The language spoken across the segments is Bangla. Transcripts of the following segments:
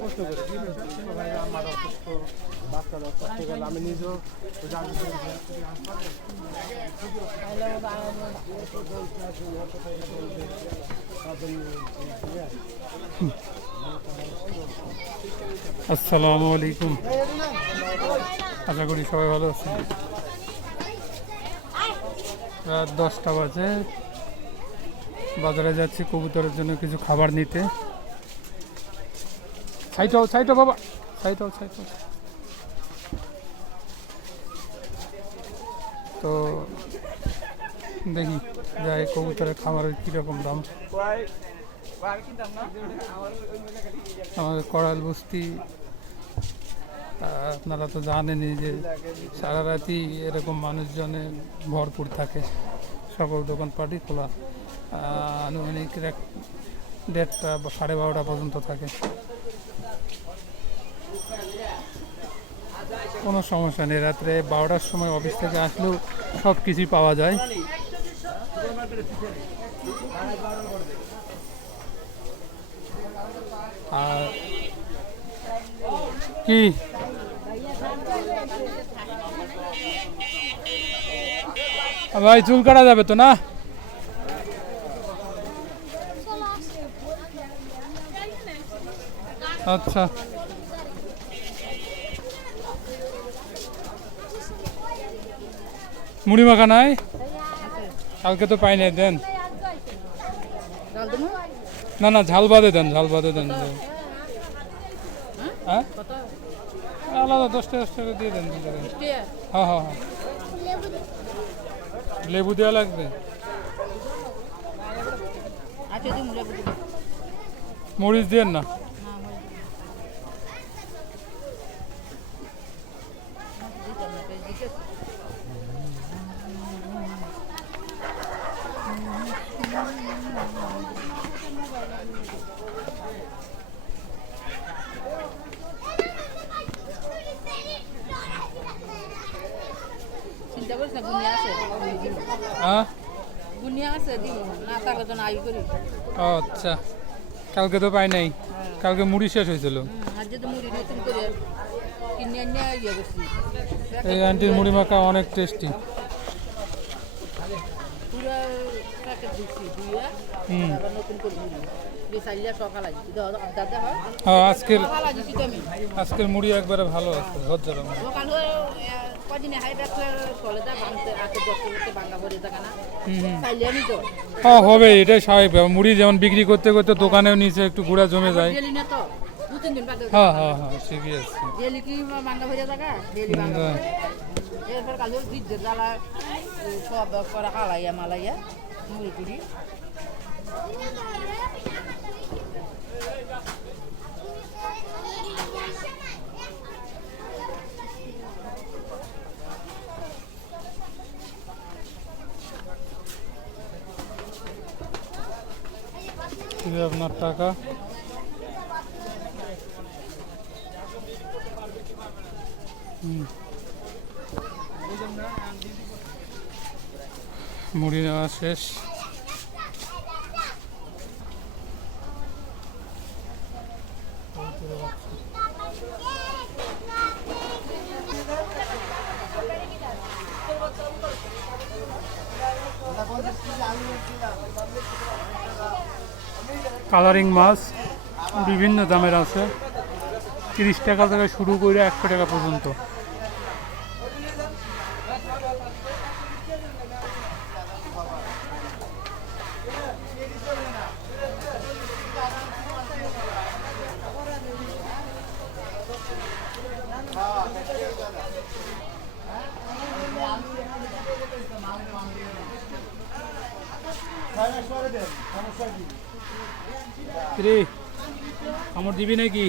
কষ্ট করে আমার অসুস্থ বাচ্চারা অসুস্থ গেলে আমি নিজেও আসসালামু আলাইকুম, আশা করি সবাই ভালো আছেন। রাত 10টা বাজে, বাজারে যাচ্ছি কবুতরের জন্য কিছু খাবার নিতে। ছাইটাও বাবা, ছাইটাও। তো দেখি যাই কবুতরের খাবারের কীরকম দাম। আমাদের কড়াইল বস্তি আপনারা তো জানেনই যে সারা রাতই এরকম মানুষজনে ভরপুর থাকে, সকল দোকানপাটই খোলা, আনুমানিক 1:30 বা 12:30 পর্যন্ত থাকে। কোনো সমস্যা নেই, রাত্রে 12টার সময় অফিস থেকে আসলেও সব কিছুই পাওয়া যায়। আর কি ভাই, চুল কাটা যাবে তো না? আচ্ছা, মুড়ি মাখা নাই? কালকে তো পাই নাই, দেন। না ঝাল বাদে দেন। হ্যাঁ আলাদা 10 টাকা দিয়ে দেন। হ্যাঁ, লেবু দেওয়া লাগবে। মরিচ দেন না? আচ্ছা, কালকে তো পাই নাই, কালকে মুড়ি শেষ হয়েছিল। এই আন্টির মুড়ি মাখা অনেক টেস্টি। আজকের মুড়ি একবারে ভালো আছে, ঝরঝরা মুড়ি। হবে, এটাই স্বাভাবিক। মুড়ি যেমন বিক্রি করতে করতে দোকানেও নিচে একটু গুঁড়া জমে যায়। হ্যাঁ, ঠিকই আছে। আপনার টাকা মুড়ি নেওয়া শেষ। কালারিং মাছ বিভিন্ন দামের আছে, 30 টাকা থেকে শুরু করে 100 টাকা পর্যন্ত। আমার দিবি নাকি?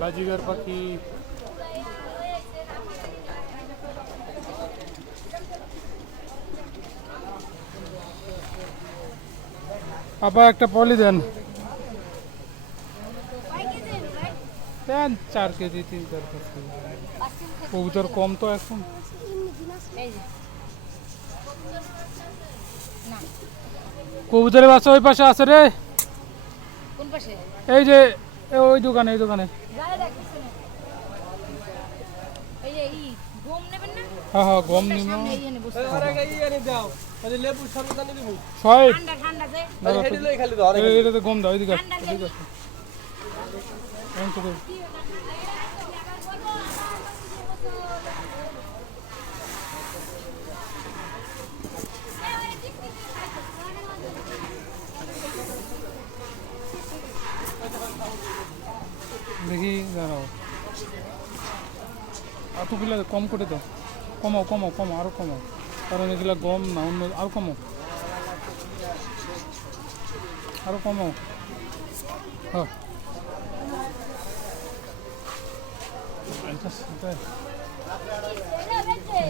বাজিগার পাখি, আপা একটা পলি দেন, দেন 4 কেজি 3-4 কেজি। কবুতর কম তো এখন। কবুতরের বাচ্চা ওই পাশে আছে রে, কোন পাশে? এই যে ওই দোকানে, এই দোকানে। এই যে এই গম নেবেন না? হ্যাঁ হ্যাঁ, গম নিব। সামনে এইখানে বসে। ছয় ঠান্ডা ঠান্ডা যে। এটাতে গম দাও, এদিকে ঠান্ডা এদিকে লেগে। আসো। এখন তো কই। দেখি দাঁড়াও, এতগুলো কম করে দাও, কমাও কমাও কমাও, আরো কমাও, কারণ এগুলো গম না অন্য, আরো কমাও, আরো কমাও। হ্যাঁ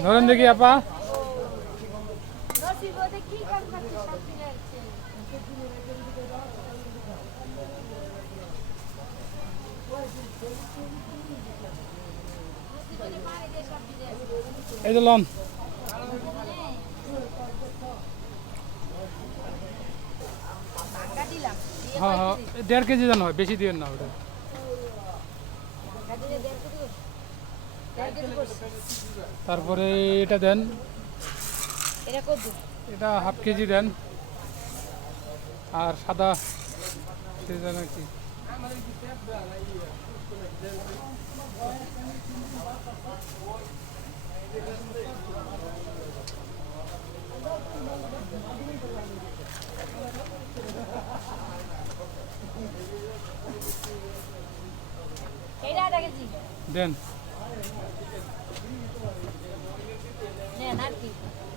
ধরেন দেখি আপা, এই যে লন। হ্যাঁ হ্যাঁ, 1.5 কেজি যেন হয়, বেশি দিবেন না ওটা। তারপরে এটা দেন, এটা 1/2 কেজি দেন। আর সাদা সেটা নাকি দেন।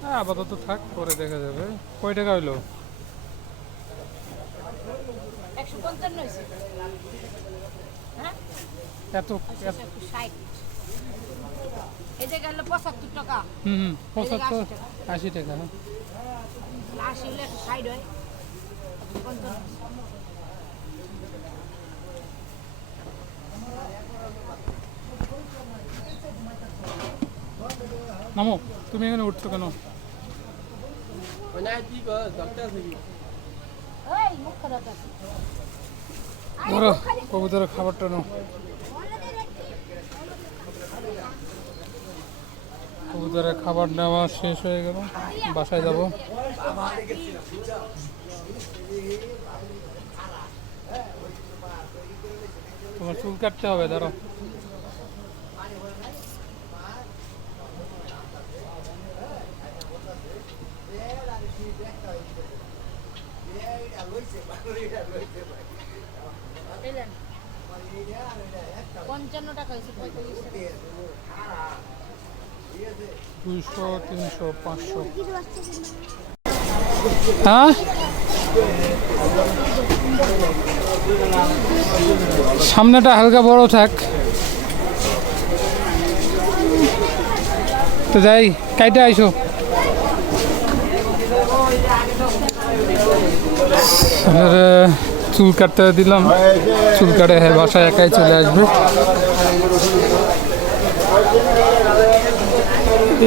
হ্যাঁ আপাতত থাক, পরে দেখা যাবে। কয় টাকা হইলো? 155 হইছে। হ্যাঁ? এত এত- 160। এই যে গেল 75 টাকা। হুম 75 80 টাকা। 80 হলে 160 হয়। 55। নামো, তুমি এখানে উঠছো কেন? ওই মুখ খারাপ আছে। ধরো কবুতরের খাবারটা নাও। কবুতরের খাবার নেওয়া শেষ হয়ে গেল, বাসায় যাব। তোমার চুল কাটতে হবে, ধরো। এলেন 55 টাকা হয়েছে। 45 টাকা। 200 300 500। হ্যাঁ সামনেটা হালকা বড় থাক তো, যাই কাইটা আইসো। চুল কাটতে দিলাম, চুল কাটে হ্যাঁ বাসায় একাই চলে আসবে।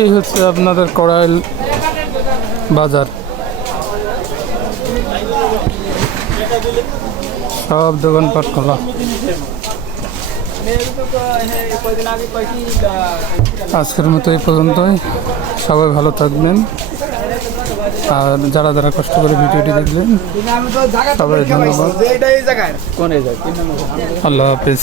এই হচ্ছে আপনাদের কড়াইল বাজার, সব দোকানপাট খোলা। আজকের মতো এই পর্যন্তই, সবাই ভালো থাকবেন। আর যারা যারা কষ্ট করে ভিডিওটি দেখলেন সবাই ধন্যবাদ। আল্লাহ হাফিজ।